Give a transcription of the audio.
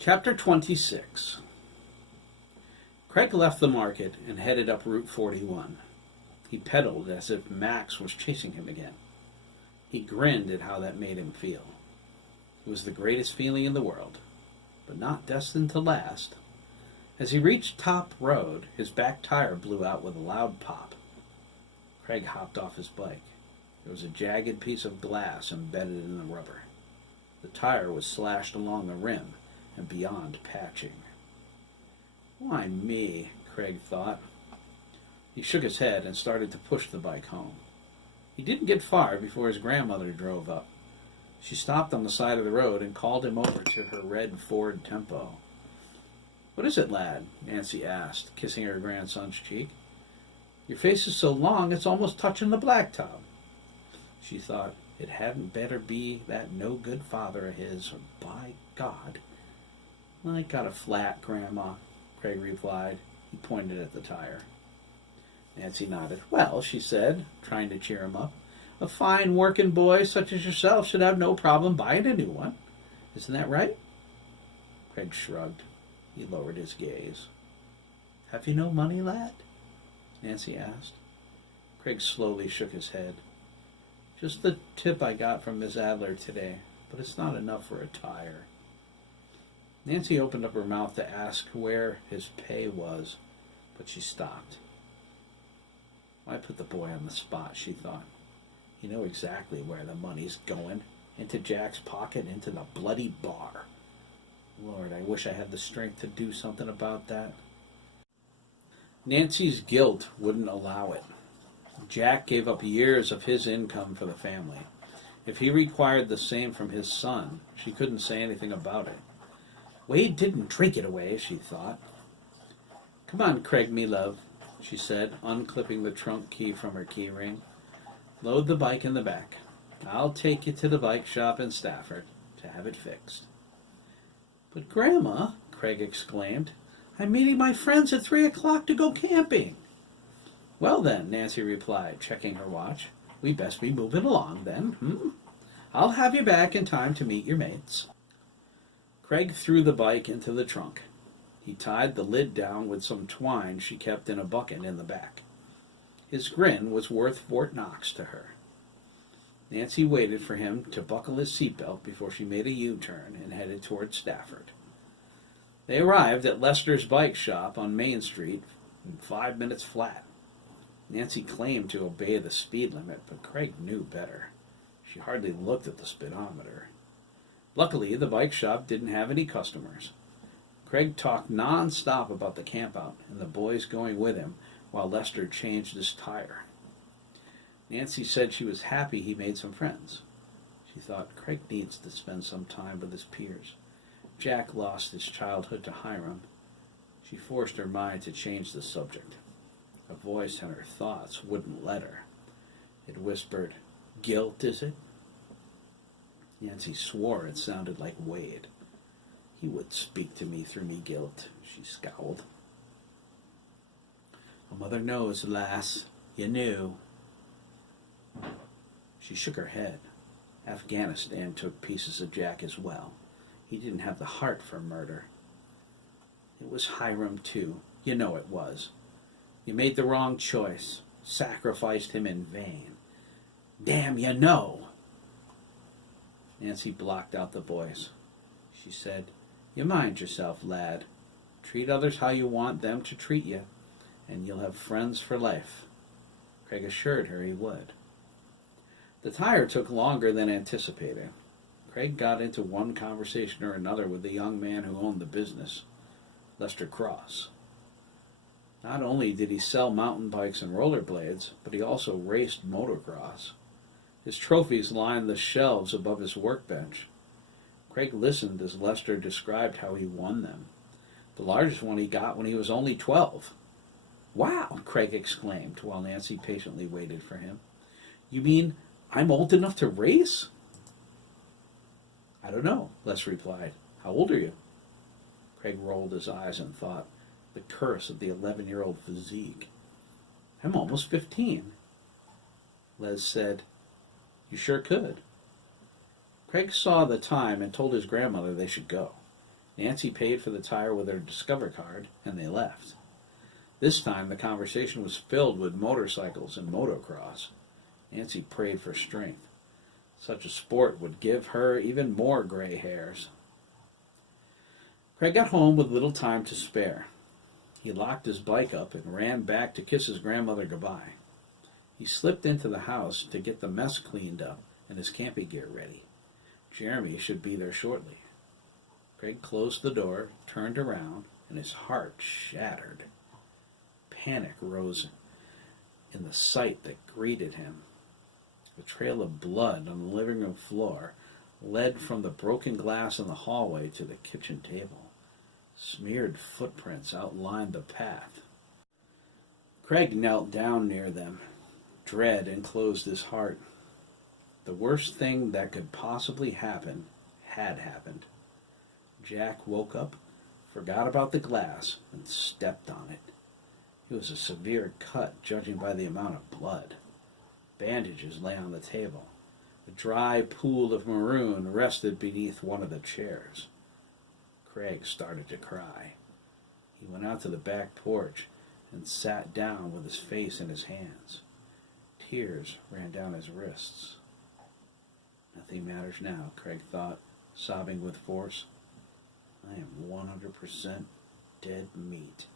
Chapter 26. Craig left the market and headed up Route 41. He pedaled as if Max was chasing him again. He grinned at how that made him feel. It was the greatest feeling in the world, but not destined to last. As he reached Top Road, his back tire blew out with a loud pop. Craig hopped off his bike. There was a jagged piece of glass embedded in the rubber. The tire was slashed along the rim and beyond patching. Why me, Craig thought. He shook his head and started to push the bike home. He didn't get far before his grandmother drove up. She stopped on the side of the road and called him over to her red Ford Tempo. "What is it, lad?" Nancy asked, kissing her grandson's cheek. "Your face is so long it's almost touching the blacktop." She thought, it hadn't better be that no-good father of his, or by God. "I got a flat, Grandma," Craig replied. He pointed at the tire. Nancy nodded. "Well," she said, trying to cheer him up, "a fine working boy such as yourself should have no problem buying a new one. Isn't that right?" Craig shrugged. He lowered his gaze. "Have you no money, lad?" Nancy asked. Craig slowly shook his head. "Just the tip I got from Miss Adler today, but it's not enough for a tire." Nancy opened up her mouth to ask where his pay was, but she stopped. Why put the boy on the spot, she thought. You know exactly where the money's going. Into Jack's pocket, into the bloody bar. Lord, I wish I had the strength to do something about that. Nancy's guilt wouldn't allow it. Jack gave up years of his income for the family. If he required the same from his son, she couldn't say anything about it. Wade didn't drink it away, she thought. "Come on, Craig, me love," she said, unclipping the trunk key from her key ring. "Load the bike in the back. I'll take you to the bike shop in Stafford to have it fixed." "But, Grandma," Craig exclaimed, "I'm meeting my friends at 3 o'clock to go camping." "Well then," Nancy replied, checking her watch, "we best be moving along then, I'll have you back in time to meet your mates." Craig threw the bike into the trunk. He tied the lid down with some twine she kept in a bucket in the back. His grin was worth Fort Knox to her. Nancy waited for him to buckle his seatbelt before she made a U-turn and headed toward Stafford. They arrived at Lester's bike shop on Main Street in 5 minutes flat. Nancy claimed to obey the speed limit, but Craig knew better. She hardly looked at the speedometer. Luckily, the bike shop didn't have any customers. Craig talked non-stop about the campout and the boys going with him while Lester changed his tire. Nancy said she was happy he made some friends. She thought Craig needs to spend some time with his peers. Jack lost his childhood to Hiram. She forced her mind to change the subject. A voice in her thoughts wouldn't let her. It whispered, "Guilt, is it?" Nancy swore it sounded like Wade. "He would speak to me through me guilt," she scowled. "A mother knows, lass. You knew." She shook her head. Afghanistan took pieces of Jack as well. He didn't have the heart for murder. "It was Hiram, too. You know it was. You made the wrong choice. Sacrificed him in vain. Damn, you know." Nancy blocked out the voice. She said, "You mind yourself, lad. Treat others how you want them to treat you, and you'll have friends for life." Craig assured her he would. The tire took longer than anticipated. Craig got into one conversation or another with the young man who owned the business, Lester Cross. Not only did he sell mountain bikes and rollerblades, but he also raced motocross. His trophies lined the shelves above his workbench. Craig listened as Lester described how he won them. The largest one he got when he was only 12. "Wow," Craig exclaimed while Nancy patiently waited for him. "You mean I'm old enough to race?" "I don't know," Les replied. "How old are you?" Craig rolled his eyes and thought, the curse of the 11-year-old physique. "I'm almost 15. Les said, "You sure could." Craig saw the time and told his grandmother they should go. Nancy paid for the tire with her Discover card, and they left. This time the conversation was filled with motorcycles and motocross. Nancy prayed for strength. Such a sport would give her even more gray hairs. Craig got home with little time to spare. He locked his bike up and ran back to kiss his grandmother goodbye. He slipped into the house to get the mess cleaned up and his camping gear ready. Jeremy should be there shortly. Craig closed the door, turned around, and his heart shattered. Panic rose in the sight that greeted him. A trail of blood on the living room floor led from the broken glass in the hallway to the kitchen table. Smeared footprints outlined the path. Craig knelt down near them. Dread enclosed his heart. The worst thing that could possibly happen had happened. Jack woke up, forgot about the glass, and stepped on it. It was a severe cut, judging by the amount of blood. Bandages lay on the table. A dry pool of maroon rested beneath one of the chairs. Craig started to cry. He went out to the back porch and sat down with his face in his hands. Tears ran down his wrists. Nothing matters now, Craig thought, sobbing with force. I am 100% dead meat.